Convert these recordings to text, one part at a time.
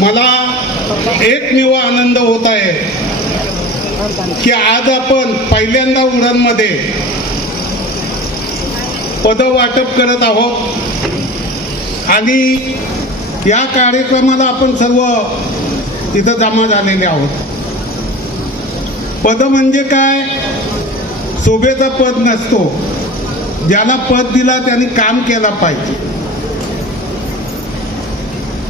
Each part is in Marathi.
मला एकमेव आनंद होत आहे की आज आपण पहिल्यांदा उडानमध्ये पद वाटप करत आहोत. आणि या कार्यक्रमाला आपण सर्व इथं जमा झालेले आहोत. पद म्हणजे काय? शोभेचा पद नसतो. ज्याला पद दिला त्यांनी काम केला पाहिजे.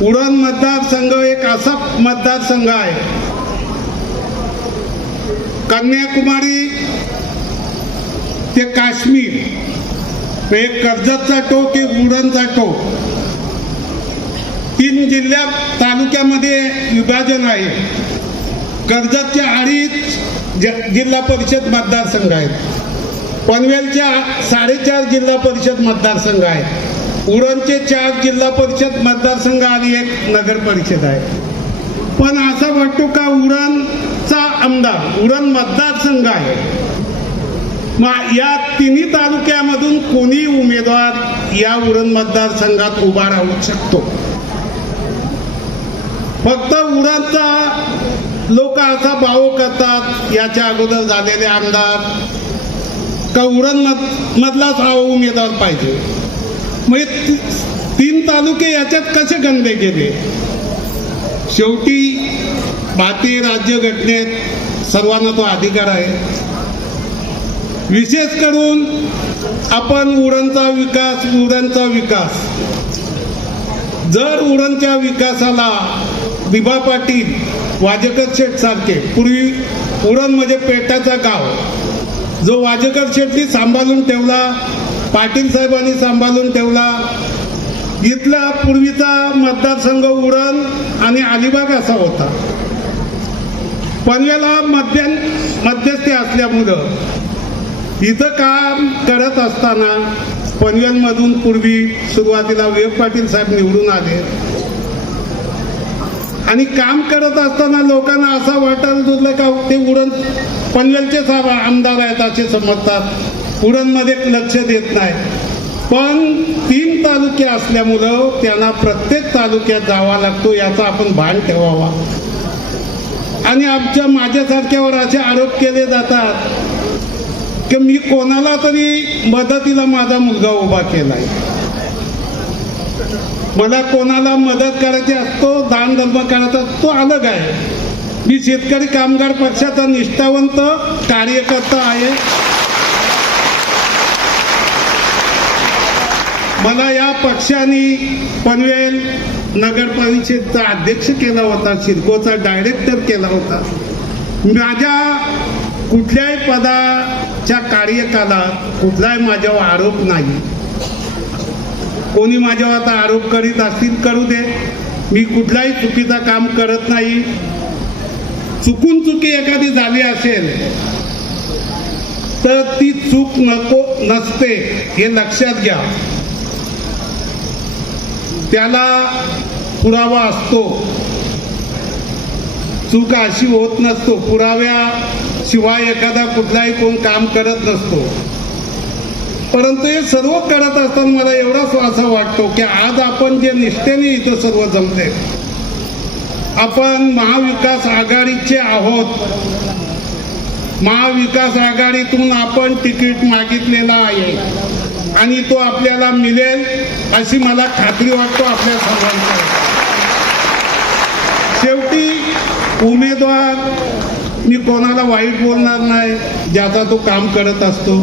उडण मतदारसंघ एक असा मतदारसंघ आहे. कन्याकुमारी ते काश्मीर एक कर्जतचा टोक एक उडनचा टोक. तीन जिल्ह्या तालुक्यामध्ये विभाजन आहे. कर्जतच्या अडीच जिल्हा परिषद मतदारसंघ आहेत. पनवेलच्या साडेचार जिल्हा परिषद मतदारसंघ आहेत. उरणचे चार जिल्हा परिषद मतदारसंघ आणि एक नगर परिषद आहे. पण असं वाटतो का उरणचा आमदार उरण मतदारसंघ आहे? मग या तिन्ही तालुक्यामधून कोणी उमेदवार या उरण मतदारसंघात उभा राहू शकतो? फक्त उरणचा लोक असा भाव करतात याच्या अगोदर झालेले आमदार का उरण मध मधलाच हा उमेदवार पाहिजे? म्हणजे तीन तालुके याच्यात कसे गणले गेले? शेवटी भारतीय राज्यघटनेत सर्वांना तो अधिकार आहे. विशेष करून आपण उरणचा विकास उरणचा विकास. जर उरणच्या विकासाला दिबा पाटील वाजकर शेठ सारखे पूर्वी उरण म्हणजे पेटाचा गाव जो वाजकर शेठनी सांभाळून ठेवला पाटील साहेबांनी सांभाळून ठेवला. इथला पूर्वीचा मतदारसंघ उरण आणि अलिबाग असा होता. पनवेला मध्य मध्यस्थी असल्यामुळं इथं काम करत असताना पनवेलमधून पूर्वी सुरुवातीला विवेक पाटील साहेब निवडून आले. आणि काम करत असताना लोकांना असं वाटायला दुरलं का ते उडन पनवेलचे साहेब आमदार आहेत असे समजतात. पुरणमध्ये लक्ष देत नाही. पण तीन तालुके असल्यामुळं त्यांना प्रत्येक तालुक्यात जावा लागतो याचा आपण भान ठेवावा. आणि आमच्या माझ्यासारख्यावर असे आरोप केले जातात की मी कोणाला तरी मदतीला माझा मुलगा उभा केलाय. मला कोणाला मदत करायची असतो दान धर्म करायचा असतो अलग आहे. मी शेतकरी कामगार पक्षाचा निष्ठावंत कार्यकर्ता आहे. मला या पक्षाने पनवेल नगर परिषदचा अध्यक्ष केला होता सिडकोचा डायरेक्टर केला होता. माझ्या कुठल्याही पदाच्या कार्यकालात कुठलाही माझ्यावर आरोप नाही. कोणी माझ्यावर आता आरोप करीत असतील करू दे. मी कुठलाही चुकीचा काम करत नाही. चुकून चुकी एखादी झाली असेल तर ती चूक नको नसते हे लक्षात घ्या. त्याला पुरावा असतो. चूक अशी होत नसतो. पुराव्याशिवाय एखादा कुठलाही कोण काम करत नसतो. परंतु हे सर्व करत असताना मला एवढाच असा वाटतो की आज आपण जे निष्ठेने इथं सर्व जमते आपण महाविकास आघाडीचे आहोत. महाविकास आघाडीतून आपण तिकीट मागितलेला आहे. आणि तो आपल्याला मिळेल अशी मला खात्री वाटतो आपल्या सर्वांच्या. शेवटी उमेदवार मी कोणाला वाईट बोलणार नाही ज्याचा तो काम करत असतो.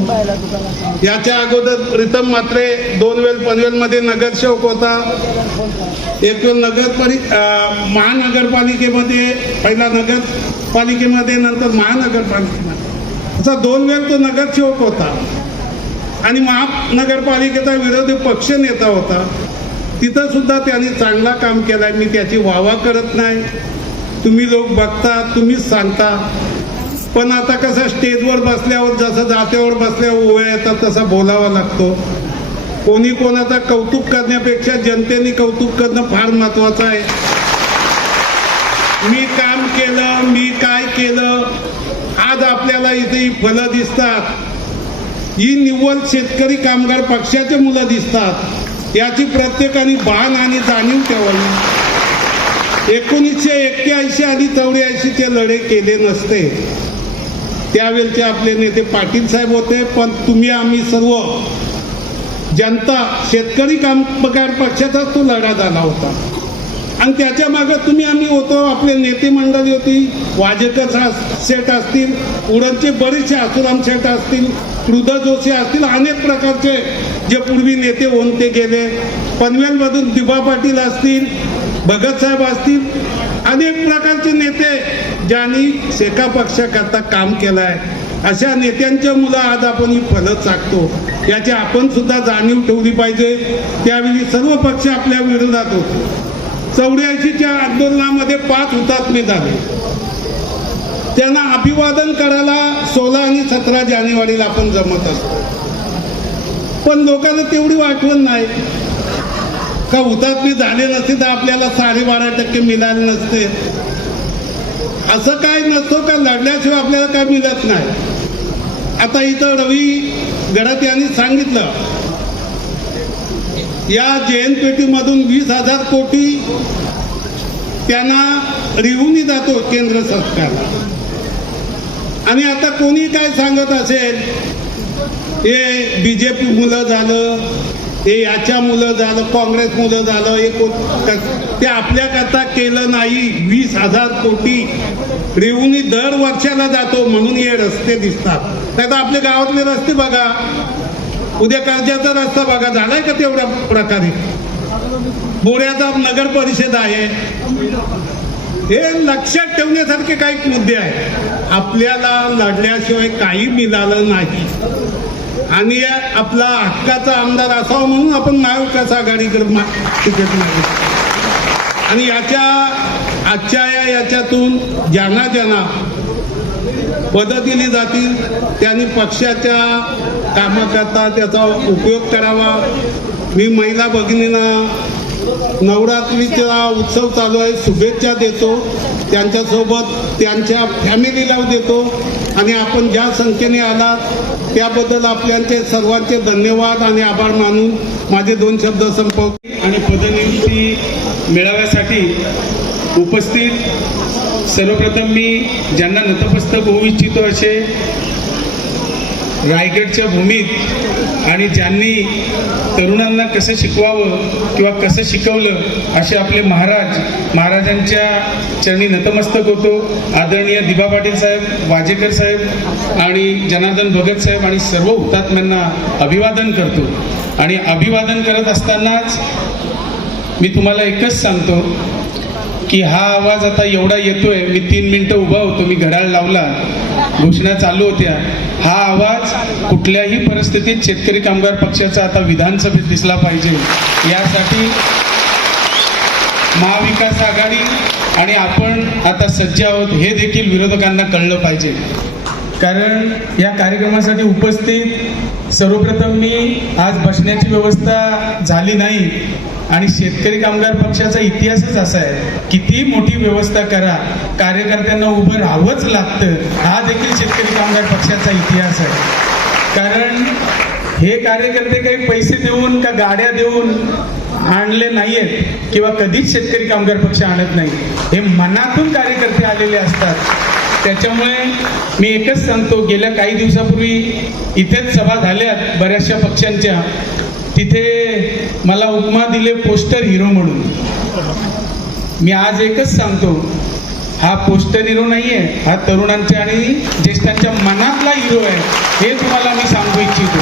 याच्या अगोदर प्रीतम मात्रे दोन वेळ पनवेलमध्ये नगरसेवक होता. एक वेळ नगर महानगरपालिकेमध्ये पहिला नगरपालिकेमध्ये नंतर महानगरपालिकेमध्ये. असा दोन वेळ तो नगरसेवक होता. आणि महानगरपालिकेचा विरोधी पक्ष नेता होता. तिथं सुद्धा त्यांनी चांगला काम केलाय. मी त्याची वावा करत नाही. तुम्ही लोक बघता तुम्हीच सांगता. पण आता कसं स्टेजवर बसल्यावर जसं जात्यावर बसल्यावर ओव्या येतात तसा बोलावा लागतो. कोणी कोणाचा कौतुक करण्यापेक्षा जनतेने कौतुक करणं फार महत्वाचं आहे. मी काम केलं मी काय केलं आज आपल्याला इथे फलं दिसतात. ही निव्वळ शेतकरी कामगार पक्षाचे मुलं दिसतात. याची प्रत्येकाने भान आणि जाणीव ठेवावी. एकोणीसशे एक्क्याऐंशी आणि चौऱ्याऐंशीचे लढे केले नसते. त्यावेळचे आपले नेते पाटील साहेब होते पण तुम्ही आम्ही सर्व जनता शेतकरी कामगार पक्षाचाच तो लढा झाला होता. आणि त्याच्यामागे तुम्ही आम्ही होतो आपले नेते मंडळी होती वाजेकर सा- शेठ असतील उडणचे बरेचसे आसुराम शेठ असतील कृदा जोशी असतील अनेक प्रकारचे जे पूर्वी नेते होऊन ते गेले. पनवेलमधून दिबा पाटील असतील भगतसाहेब असतील अनेक प्रकारचे नेते ज्यांनी शेका पक्षाकरता काम केलं आहे अशा नेत्यांच्या मुलं आज आपण ही फलं चाकतो. याची आपण सुद्धा जाणीव ठेवली पाहिजे. त्यावेळी सर्व पक्ष आपल्या विरोधात होते. चौऱ्याऐंशीच्या आंदोलनामध्ये पाच हुतात्मे झाले. त्यांना अभिवादन करायला सोळा आणि सतरा जानेवारीला आपण जमत असतो. पण लोकांना तेवढी आठवण नाही. का हुतात्मे झाले नसते तर आपल्याला साडेबारा टक्के मिळाले नसते? असं काय नसतो का? लढल्याशिवाय आपल्याला काय मिळत नाही? आता इथं रवी गडत यांनी सांगितलं या जैन पेटीमधून वीस हजार कोटी त्यांना रिव्हूनी जातो केंद्र सरकारला आणि आता कोणी काय सांगत असेल? हे बीजेपी मुलं झालं हे याच्या मुलं झालं काँग्रेस मुलं झालं हे ते आपल्या ते आपल्याकरता केलं नाही. वीस हजार कोटी रेवणी दर वर्षाला जातो म्हणून हे रस्ते दिसतात. नाही तर आपल्या गावातले रस्ते बघा. उद्या कर्जाचा रस्ता बघा झालाय का तेवढ्या प्रकारे? बोऱ्याचा नगर परिषद आहे. हे लक्षात ठेवण्यासारखे काही मुद्दे आहेत. आपल्याला लढल्याशिवाय काही मिळालं नाही. आणि आपला हक्काचा आमदार असावा म्हणून आपण महाविकास आघाडीकडे तिकीट मागितलं आणि याच्या आजच्या याच्यातून ज्यांना ज्यांना पदं दिली जातील त्यांनी पक्षाच्या कामाकरता त्याचा उपयोग करावा. मी महिला भगिनींना नवरात्रीचा उत्सव चालू आहे शुभेच्छा देतो. त्यांच्यासोबत त्यांच्या फॅमिलीला देतो. आणि आपण ज्या संख्येने आलात त्याबद्दल आपल्याचे सर्वांचे धन्यवाद आणि आभार मानून माझे दोन शब्द संपवतील आणि पदनियुक्ती मेळाव्यासाठी उपस्थित सर्वप्रथम मी ज्यांना नतमस्तक होऊ इच्छितो असे रायगडच्या भूमीत आणि ज्यांनी तरुणांना कसं शिकवावं किंवा कसं शिकवलं असे आपले महाराज महाराजांच्या चरणी नतमस्तक होतो. आदरणीय दिबा पाटील साहेब वाजेकर साहेब आणि जनार्दन भगत साहेब आणि सर्व हुतात्म्यांना अभिवादन करतो. आणि अभिवादन करत असतानाच मी तुम्हाला एकच सांगतो. की हा आवाज आता एवढा येतोय मी तीन मिनिटं उभा होतो मी घड्याळ लावला घोषणा चालू होत्या. हा आवाज कुठल्याही परिस्थितीत शेतकरी कामगार पक्षाचा आता विधानसभेत दिसला पाहिजे. यासाठी महाविकास आघाडी आणि आपण आता सज्ज आहोत हे देखील विरोधकांना कळलं पाहिजे. कारण या कार्यक्रमासाठी उपस्थित सर्वप्रथम मी आज बसण्याची व्यवस्था झाली नाही. आणि शेतकरी कामगार पक्षाचा इतिहासच असा आहे. किती मोठी व्यवस्था करा. कार्यकर्त्यांना उभं राहावंच लागतं. हा देखील शेतकरी कामगार पक्षाचा इतिहास आहे. कारण हे कार्यकर्ते काही पैसे देऊन का गाड्या देऊन आणले नाहीयेत किंवा कधीच शेतकरी कामगार पक्ष आणत नाही. हे मनातून कार्यकर्ते आलेले असतात. त्याच्यामुळे मी एकच सांगतो गेल्या काही दिवसापूर्वी इथेच सभा झाल्यात बऱ्याचशा पक्षांच्या. तिथे मला उपमा दिले पोस्टर हिरो म्हणून. मी आज एकच सांगतो हा पोस्टर हिरो नाहीये हा तरुणांच्या आणि ज्येष्ठांच्या मनातला हिरो आहे हे तुम्हाला मी सांगू इच्छितो.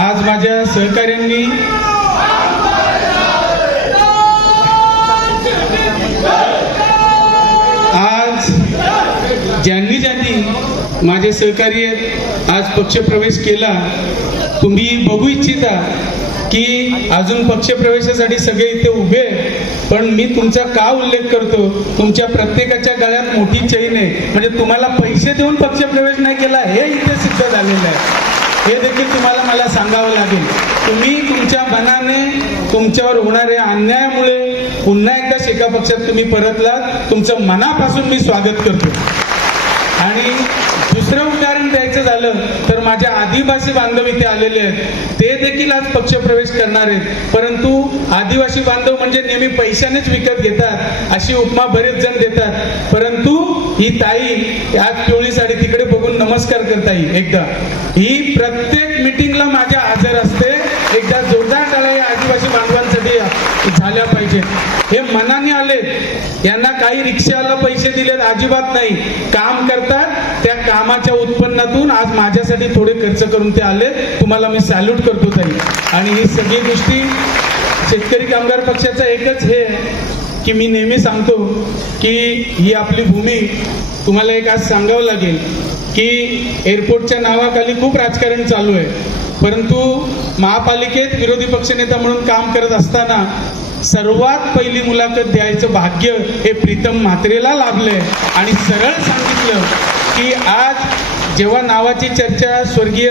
आज माझ्या सहकार्या माझे सहकार्य आहेत आज पक्षप्रवेश केला तुम्ही बघू इच्छिता की अजून पक्षप्रवेशासाठी सगळे इथे उभे आहेत. पण मी तुमचा का उल्लेख करतो? तुमच्या प्रत्येकाच्या गळ्यात मोठी चैन आहे. म्हणजे तुम्हाला पैसे देऊन पक्षप्रवेश नाही केला हे इथे सिद्ध झालेलं आहे. हे देखील तुम्हाला मला सांगावं लागेल. तुम्ही तुमच्या मनाने तुमच्यावर होणाऱ्या अन्यायामुळे पुन्हा एकदा शेका पक्षात तुम्ही परतलात. तुमचं मनापासून मी स्वागत करतो. आणि दुसरं उदाहरण द्यायचं झालं तर माझ्या आदिवासी बांधव इथे आलेले आहेत. ते देखील आज पक्षप्रवेश करणार आहेत. परंतु आदिवासी बांधव म्हणजे नेहमी पैशानेच विकत घेतात अशी उपमा बरेच जण देतात. परंतु ही ताई आज पिवळी साडी तिकडे बघून नमस्कार करता येईल एकदा. ही प्रत्येक मिटिंगला माझ्या हजर असते. एकदा जोरदार टाळ्या या आदिवासी बांधवांसाठी पाहिजे. हे मनाने आले यांना काही रिक्षाला पैसे दिलेत अजिबात नाही. काम करतात त्या कामाच्या उत्पन्नातून आज माझ्यासाठी थोडे खर्च करून ते आले तुम्हाला मी सॅल्यूट करतो ताई. आणि ही सगळी गोष्टी शेतकरी कामगार पक्षाचं एकच हे आहे की मी नेहमी सांगतो की ही आपली भूमी तुम्हाला एक आज सांगावं लागेल की एअरपोर्टच्या नावाखाली खूप राजकारण चालू आहे. परंतु महापालिकेत विरोधी पक्षनेता म्हणून काम करत असताना सर्वात पहिली मुलाखत द्यायचं भाग्य हे प्रीतम म्हात्रेला लाभलंय आणि सरळ सांगितलं की आज जेव्हा नावाची चर्चा स्वर्गीय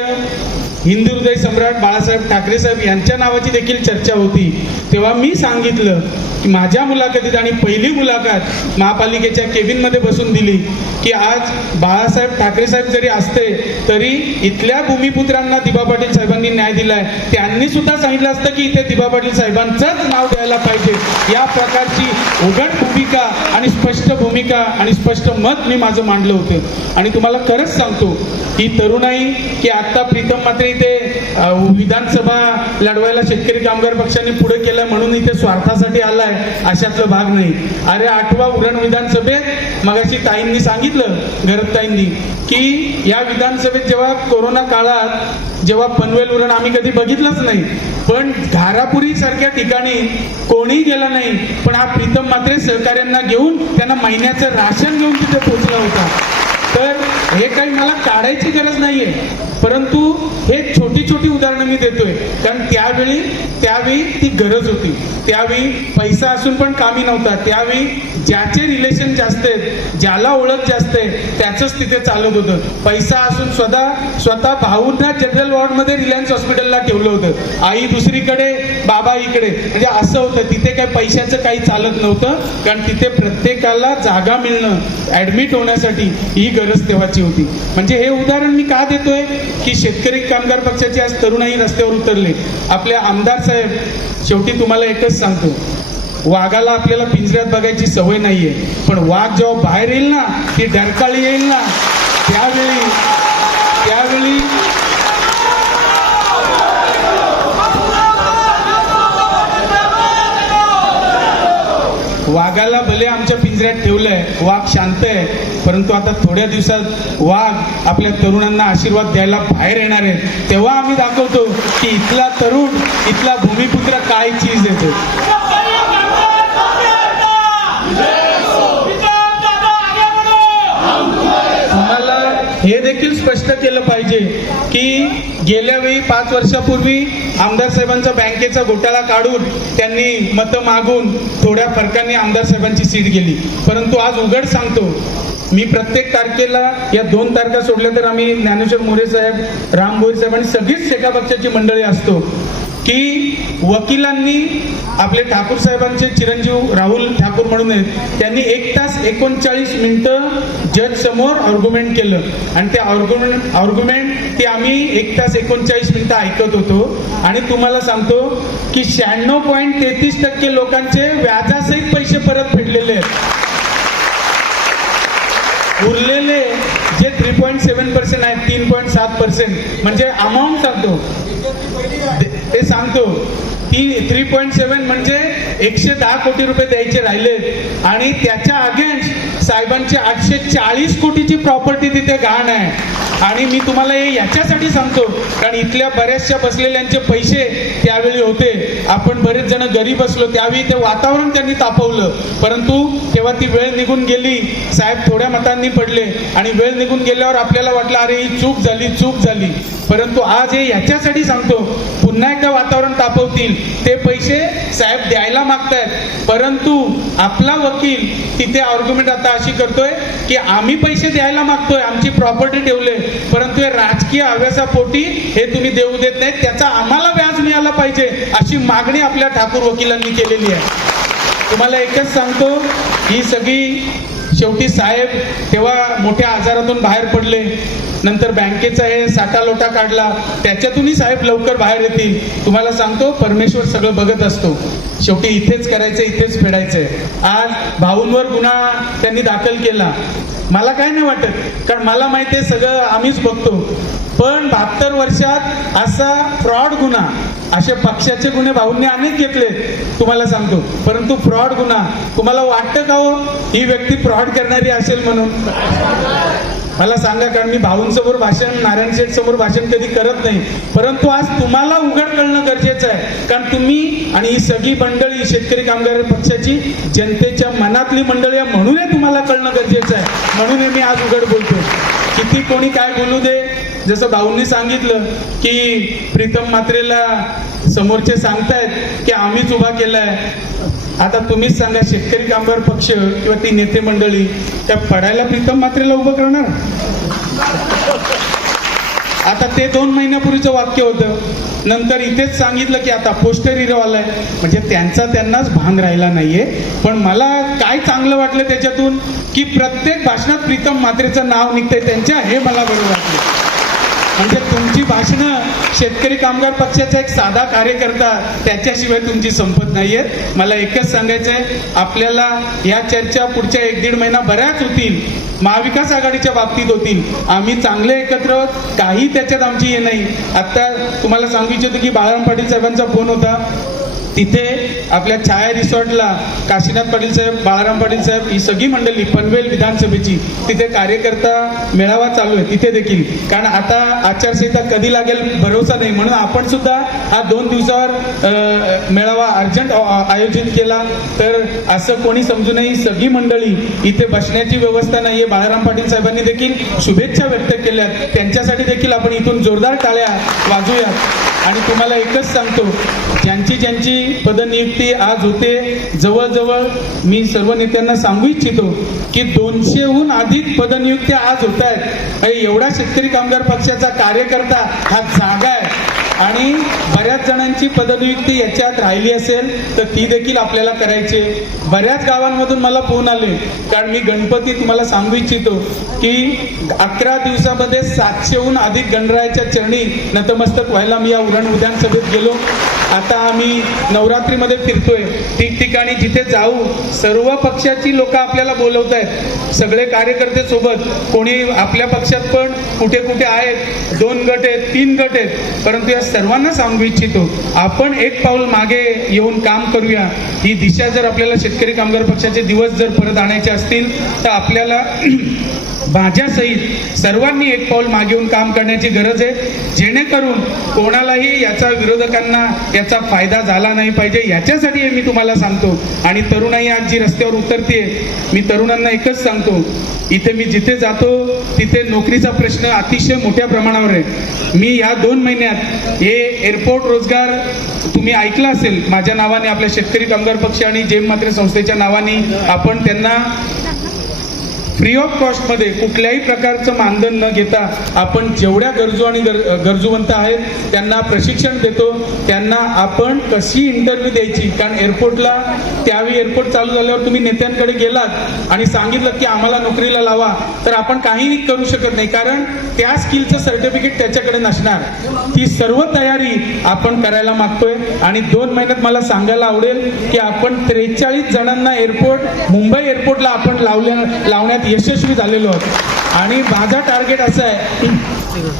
हिंदू हृदय सम्राट बाळासाहेब ठाकरे साहेब यांच्या नावाची देखील चर्चा होती तेव्हा मी सांगितलं माझ्या मुलाखतीत आणि पहिली मुलाखत महापालिकेच्या केबिनमध्ये बसून दिली की आज बाळासाहेब ठाकरे साहेब जरी असते तरी इथल्या भूमिपुत्रांना दिबा पाटील साहेबांनी न्याय दिलाय. त्यांनी सुद्धा सांगितलं असतं की इथे दिबा पाटील साहेबांचंच नाव द्यायला पाहिजे. या प्रकारची उघड भूमिका आणि स्पष्ट भूमिका आणि स्पष्ट मत मी माझं मांडलं होतं. आणि तुम्हाला खरंच सांगतो ही तरुणाई की आता प्रीतम मात्र इथे विधानसभा लढवायला शेतकरी कामगार पक्षाने पुढे केलं म्हणून इथे स्वार्थासाठी आलाय. अशातला भाग नाही. अरे आठवा उरण विधानसभेत मगाशी ताईंनी सांगितलं घरत ताईंनी की या विधानसभेत जेव्हा कोरोना काळात जेव्हा पनवेल उरण आम्ही कधी बघितलंच नाही पण घारापुरी सारख्या ठिकाणी कोणी गेला नाही पण हा प्रीतम मात्रे सहकार्यांना घेऊन त्यांना महिन्याचं राशन घेऊन तिथे पोहोचला होता. तर हे काही मला काढायची गरज नाहीये परंतु हे छोटी छोटी उदाहरणं मी देतोय. कारण त्या त्यावेळी त्यावेळी ती गरज होती. त्यावेळी पैसा असून पण कामी नव्हता. त्यावेळी ज्याचे रिलेशन जास्त आहेत ज्याला ओळख जास्त आहे त्याचंच तिथे चालत होतं. पैसा असून स्वतः स्वतः भाऊंना जनरल वॉर्डमध्ये रिलायन्स हॉस्पिटलला ठेवलं होतं. आई दुसरीकडे बाबा इकडे. म्हणजे असं होतं. तिथे काही पैशाचं काही चालत नव्हतं. कारण तिथे प्रत्येकाला जागा मिळणं ऍडमिट होण्यासाठी ही गरज तेव्हाची होती. म्हणजे हे उदाहरण मी का देतोय? की शेतकरी कामगार पक्षाचे आज तरुणाई रस्त्यावर उतरले. आपले आमदार साहेब शेवटी तुम्हाला एकच सांगतो. वाघाला आपल्याला पिंजऱ्यात बघायची सवय नाहीये. पण वाघ जेव्हा बाहेर येईल ना ती डरकाळी येईल ना त्यावेळी त्यावेळी वाघाला भले आमच्या पिंजऱ्यात ठेवलंय वाघ शांत आहे परंतु आता थोड्या दिवसात वाघ आपल्या तरुणांना आशीर्वाद द्यायला बाहेर येणार आहे. तेव्हा आम्ही दाखवतो की इथला तरुण इथला भूमिपुत्र काय चीज येतो हे देखील स्पष्ट केलं पाहिजे की गेल्या वेळी पाच वर्षापूर्वी आमदार साहेबांचा बँकेचा घोटाळा काढून त्यांनी मतं मागून थोड्या फरकाने आमदार साहेबांची सीट गेली. परंतु आज उघड सांगतो मी प्रत्येक तारखेला या दोन तारखा सोडल्या तर आम्ही ज्ञानेश्वर मोरे साहेब राम भोईर साहेब आणि सगळीच एका पक्षाची मंडळी असतो. की वकिलांनी आपले ठाकूर साहेबांचे चिरंजीव राहुल ठाकूर म्हणून आहेत त्यांनी एक तास एकोणचाळीस मिनिटं जज समोर आर्ग्युमेंट केलं. आणि ते आर्ग्युमेंट आर्ग्युमेंट ते आम्ही एक तास एकोणचाळीस मिनिटं ऐकत होतो. आणि तुम्हाला सांगतो की शहाण्णव पॉईंट तेहतीस टक्के लोकांचे व्याजासहित पैसे परत फेडलेले आहेत. उरलेले जे थ्री पॉईंट सेव्हन पर्सेंट आहेत तीन पॉईंट सात पर्सेंट म्हणजे अमाऊंट सांगतो. ते- सांगतो. ती थ्री पॉईंट सेव्हन म्हणजे एकशे दहा कोटी रुपये द्यायचे राहिले. आणि त्याच्या अगेन्स्ट साहेबांची आठशे चाळीस कोटीची प्रॉपर्टी तिथे गहाण आहे. आणि मी तुम्हाला हे याच्यासाठी सांगतो कारण इथल्या बऱ्याचशा बसलेल्यांचे पैसे त्यावेळी होते. आपण बरेच जण गरीब असलो त्यावेळी ते वातावरण त्यांनी तापवलं. परंतु तेव्हा ती वेळ निघून गेली. साहेब थोड्या मतांनी पडले. आणि वेळ निघून गेल्यावर आपल्याला वाटलं अरे ही चूक झाली चूक झाली. परंतु आज हे याच्यासाठी सांगतो पुन्हा एकदा वातावरण तापवतील. ते पैसे साहेब द्यायला मागतायत. परंतु आपला वकील तिथे आर्ग्युमेंट आता अशी करतोय की आम्ही पैसे द्यायला मागतोय. आमची प्रॉपर्टी ठेवले. परंतु हे राजकीय हव्यासापोटी हे तुम्ही देऊ देत नाहीत. त्याचा आम्हाला व्याज मिळाला पाहिजे अशी मागणी आपल्या ठाकूर वकिलांनी केलेली आहे. तुम्हाला एकच सांगतो ही सगळी शेवटी साहेब तेव्हा मोठ्या आजारातून बाहेर पडले नंतर बँकेचा हे साठा लोटा काढला त्याच्यातूनही साहेब लवकर बाहेर येतील. तुम्हाला सांगतो परमेश्वर सगळं बघत असतो. शेवटी इथेच करायचं इथेच फेडायचंय आज भाऊंवर गुन्हा त्यांनी दाखल केला. मला काय नाही वाटत. कारण मला माहिती आहे सगळं आम्हीच बघतो. पण बहात्तर वर्षात असा फ्रॉड गुन्हा असे पक्षाचे गुन्हे भाऊंनी अनेक घेतले तुम्हाला सांगतो. परंतु फ्रॉड गुन्हा तुम्हाला वाटतं का हो ही व्यक्ती फ्रॉड करणारी असेल म्हणून? मला सांगा कारण मी भाऊंसमोर भाषण नारायण शेठ समोर भाषण कधी करत नाही. परंतु आज तुम्हाला उघड कळणं गरजेचं आहे. कारण तुम्ही आणि ही सगळी मंडळी शेतकरी कामगार पक्षाची जनतेच्या मनातली मंडळी आहे म्हणून तुम्हाला कळणं गरजेचं आहे. म्हणून मी आज उघड बोलतो किती कोणी काय बोलू दे जसं भाऊंनी सांगितलं की प्रीतम मात्रेला समोरचे सांगतायत की आम्हीच उभा केलाय. आता तुम्हीच सांगा शेतकरी कामगार पक्ष किंवा ती नेते मंडळी त्या पडायला प्रीतम मात्रेला उभं करणार? आता ते दोन महिन्यापूर्वीचं वाक्य होतं. नंतर इथेच सांगितलं की आता पोस्टर हिरो आलाय म्हणजे त्यांचा त्यांनाच भान राहिला नाहीये. पण मला काय चांगलं वाटलं त्याच्यातून? की प्रत्येक भाषणात प्रीतम मात्रेचं नाव निघतंय त्यांच्या हे मला बरं वाटलं. म्हणजे तुमची भाषणं शेतकरी कामगार पक्षाचा एक साधा कार्यकर्ता त्याच्याशिवाय तुमची संपत नाहीयेत. मला एकच सांगायचं आहे आपल्याला या चर्चा पुढच्या एक दीड महिना बऱ्याच होतील. महाविकास आघाडीच्या बाबतीत होतील. आम्ही चांगले एकत्र काही त्याच्यात आमची हे नाही. आता तुम्हाला सांगू इच्छितो की बाळाराम पाटील साहेबांचा फोन होता. तिथे आपल्या छाया रिसॉर्टला काशीनाथ पाटील साहेब बाळाराम पाटील साहेब ही सगळी मंडळी पनवेल विधानसभेची तिथे कार्यकर्ता मेळावा चालू आहे तिथे देखील. कारण आता आचारसंहिता कधी लागेल भरोसा नाही. म्हणून आपण सुद्धा हा दोन दिवसावर मेळावा अर्जंट आयोजित केला. तर असं कोणी समजू नये सगळी मंडळी इथे बसण्याची व्यवस्था नाहीये. बाळाराम पाटील साहेबांनी देखील शुभेच्छा व्यक्त केल्या त्यांच्यासाठी देखील आपण इथून जोरदार टाळ्या वाजूयात. आणि तुम्हाला एकच सांगतो ज्यांची ज्यांची पदनियुक्ती आज होते जवळजवळ मी सर्व नेत्यांना सांगू इच्छितो की दोनशेहून अधिक पदनियुक्त्या आज होत आहेत एवढा शेतकरी कामगार पक्षाचा कार्यकर्ता हा जागा आहे. आणि बऱ्याच जणांची पदनियुक्ती याच्यात राहिली असेल तर ती देखील आपल्याला करायची आहे. बऱ्याच गावांमधून मला फोन आले कारण मी गणपती तुम्हाला सांगू इच्छितो की अकरा दिवसामध्ये सातशेहून अधिक गणरायाच्या चरणी नतमस्तक व्हायला मी या उरण विधानसभेत गेलो. आता आम्ही नवरात्रीमध्ये फिरतोय. ठिकठिकाणी जिथे जाऊ सर्व पक्षाची लोक आपल्याला बोलवत आहेत सगळे कार्यकर्ते सोबत कोणी आपल्या पक्षात पण कुठे कुठे आहेत दोन गट आहेत तीन गट आहेत परंतु या सर्वांना सांगू इच्छितो आपण एक पाऊल मागे येऊन काम करूया. ही दिशा जर आपल्याला शेतकरी कामगार पक्षाचे दिवस जर परत आणायचे असतील तर आपल्याला माझ्यासहित सर्वांनी एक पाऊल मागे येऊन काम करण्याची गरज आहे. जेणेकरून कोणालाही याचा विरोधकांना याचा फायदा झाला नाही पाहिजे. याच्यासाठी मी तुम्हाला सांगतो. आणि तरुणाई आज जी रस्त्यावर उतरते मी तरुणांना एकच सांगतो. इथे मी जिथे जातो तिथे नोकरीचा प्रश्न अतिशय मोठ्या प्रमाणावर आहे. मी या दोन महिन्यात हे एअरपोर्ट रोजगार तुम्ही ऐकलं असेल. माझ्या नावाने आपल्या शेतकरी कामगार पक्ष आणि जेम मात्रे संस्थेच्या नावाने आपण त्यांना फ्री ऑफ कॉस्टमध्ये कुठल्याही प्रकारचं मानधन न घेता आपण जेवढ्या गरजू आणि गर- गरजूवंत आहेत त्यांना प्रशिक्षण देतो. त्यांना आपण कशी इंटरव्ह्यू द्यायची? कारण एअरपोर्टला त्यावेळी एअरपोर्ट चालू झाल्यावर तुम्ही नेत्यांकडे गेलात आणि सांगितलं की आम्हाला नोकरीला लावा तर आपण काहीही करू शकत नाही. कारण त्या स्किलचं सर्टिफिकेट त्याच्याकडे नसणार. ती सर्व तयारी आपण करायला मागतोय. आणि दोन महिन्यात मला सांगायला आवडेल की आपण त्रेचाळीस जणांना एअरपोर्ट मुंबई एअरपोर्टला आपण लावल्या लावण्यात यशस्वी झालेलो आहोत आणि माझा टार्गेट असं आहे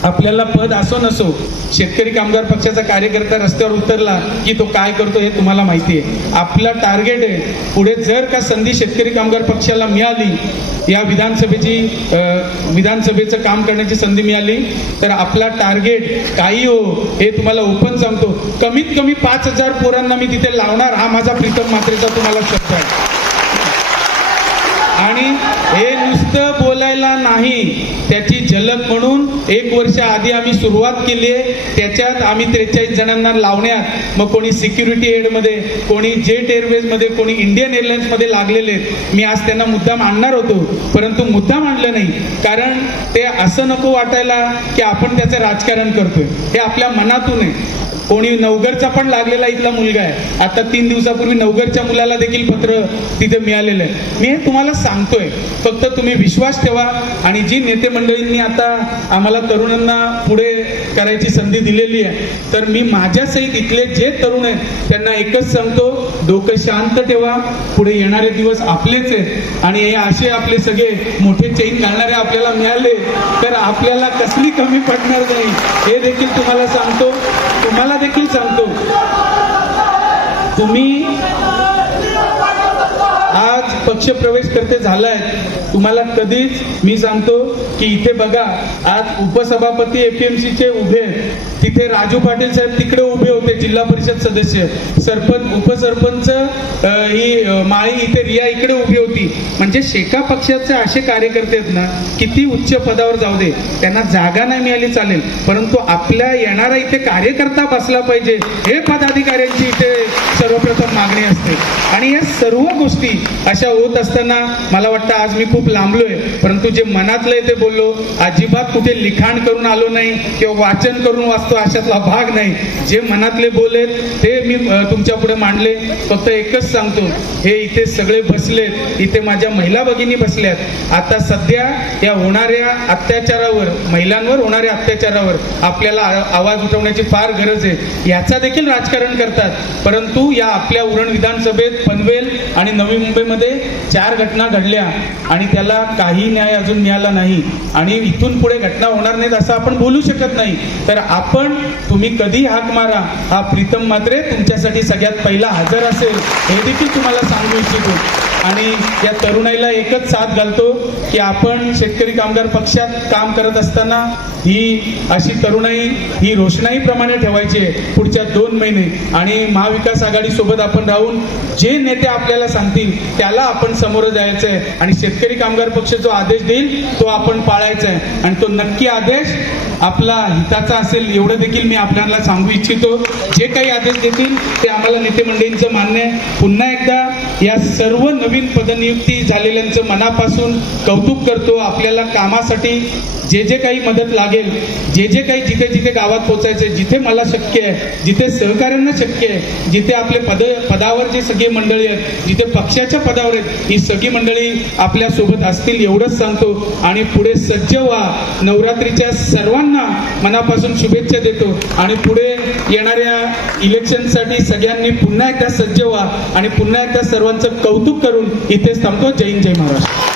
आपल्याला पद असो नसो शेतकरी कामगार पक्षाचा कार्यकर्ता रस्त्यावर उतरला की तो काय करतो हे तुम्हाला माहिती आहे. आपला टार्गेट आहे पुढे जर का संधी शेतकरी कामगार पक्षाला मिळाली या विधानसभेची विधानसभेचं काम करण्याची संधी मिळाली तर आपला टार्गेट काही हो हे तुम्हाला ओपन सांगतो. कमीत कमी पाच हजार पोरांना मी तिथे लावणार हा माझा प्रीतम मात्रेचा तुम्हाला शब्द आहे. आणि हे नुसतं बोलायला नाही त्याची झलक म्हणून एक वर्ष आधी आम्ही सुरुवात केली आहे. त्याच्यात आम्ही त्रेचाळीस जणांना लावण्यात मग कोणी सिक्युरिटी एडमध्ये कोणी जेट एअरवेजमध्ये कोणी इंडियन एअरलाईन्समध्ये लागलेले आहेत. मी आज त्यांना मुद्दाम आणणार होतो परंतु मुद्दाम आणलं नाही. कारण ते असं नको वाटायला की आपण त्याचं राजकारण करतोय. हे आपल्या मनातून आहे. कोणी नवगरचा पण लागलेला इथला मुलगा आहे. आता तीन दिवसापूर्वी नवगरच्या मुलाला देखील पत्र तिथे मिळालेलं आहे. मी हे तुम्हाला सांगतोय. फक्त तुम्ही विश्वास ठेवा आणि जी नेते मंडळींनी आता आम्हाला तरुणांना पुढे करायची संधी दिलेली आहे तर मी माझ्या सहित इथले जे तरुण आहेत त्यांना एकच सांगतो डोकं शांत ठेवा. पुढे येणारे दिवस आपलेच आहेत. आणि हे असे आपले सगळे मोठे चैन घालणारे आपल्याला मिळाले तर आपल्याला कसली कमी पडणार नाही. हे देखील तुम्हाला सांगतो. तुम्हाला देखील सांगतो. तुम्ही पक्ष प्रवेश करते झालाय. तुम्हाला कधीच मी सांगतो की इथे बघा आज उपसभापती एपीएमसी चे उभे आहेत. तिथे राजू पाटील साहेब तिकडे उभे होते जिल्हा परिषद सदस्य. सरपंच उपसरपंच ही माळी इथे रिया इकडे उभी होती. म्हणजे शेका पक्षाचे असे कार्यकर्ते आहेत ना किती उच्च पदावर जाऊ दे. त्यांना जागा नाही मिळाली चालेल. परंतु आपल्या येणारा इथे कार्यकर्ता बसला पाहिजे. हे पदाधिकाऱ्यांची इथे सर्वप्रथम मागणी असते. आणि या सर्व गोष्टी अशा होत असताना मला वाटतं आज मी खूप लांबलोय. परंतु जे मनातलंय ते बोललो. अजिबात कुठे लिखाण करून आलो नाही किंवा वाचन करून वाचतो अशातला भाग नाही. जे मनातले बोलेत ते मी तुमच्यापुढे मांडले. फक्त एकच सांगतो हे इथे सगळे बसलेत. इथे माझ्या महिला भगिनी बसल्यात. आता सध्या या होणाऱ्या अत्याचारावर महिलांवर होणाऱ्या अत्याचारावर आपल्याला आ- आवाज उठवण्याची फार गरज आहे. याचा देखील राजकारण करतात. परंतु या आपल्या उरण विधानसभेत पनवेल आणि नवी मुंबईमध्ये चार घटना घडल्या आणि त्याला काही न्याय अजून मिळाला नाही आणि इथून पुढे घटना होणार नाहीत असं आपण बोलू शकत नाही. तर आपण तुम्ही कधी हाक मारा हा प्रीतम मात्रे तुमच्यासाठी सगळ्यात पहिला हजर असेल हे देखील तुम्हाला सांगू इच्छितो. आणि या तरुणाईला एकच साथ घालतो की आपण शेतकरी कामगार पक्षात काम करत असताना ही अशी तरुणाई ही रोषणाईप्रमाणे ठेवायची आहे पुढच्या दोन महिने. आणि महाविकास आघाडी सोबत आपण राहून जे नेते आपल्याला सांगतील त्याला आपण समोर जायचं आहे. आणि शेतकरी कामगार पक्ष जो आदेश देईल तो आपण पाळायचा आहे. आणि तो नक्की आदेश आपला हिताचा असेल एवढं देखील मी आपल्याला सांगू इच्छितो. जे काही आदेश देतील ते आम्हाला नेते मंडळींचं मान्य आहे. पुन्हा एकदा या सर्व नवीन पदनियुक्ती झालेल्यांचं मनापासून कौतुक करतो. आपल्याला कामासाठी जे जे काही मदत लागेल जे जे काही जिथे जिथे गावात पोचायचे जिथे मला शक्य आहे जिथे सहकार्यांना शक्य आहे जिथे आपले पद पदावर जे सगळी मंडळी आहेत जिथे पक्षाच्या पदावर आहेत ही सगळी मंडळी आपल्यासोबत असतील एवढंच सांगतो. आणि पुढे सज्ज व्हा. नवरात्रीच्या सर्वांना मनापासून शुभेच्छा देतो. आणि पुढे येणाऱ्या इलेक्शनसाठी सगळ्यांनी पुन्हा एकदा सज्ज व्हा आणि पुन्हा एकदा सर्वांचं कौतुक करून इथेच थांबतो. जय हिंद जय महाराष्ट्र.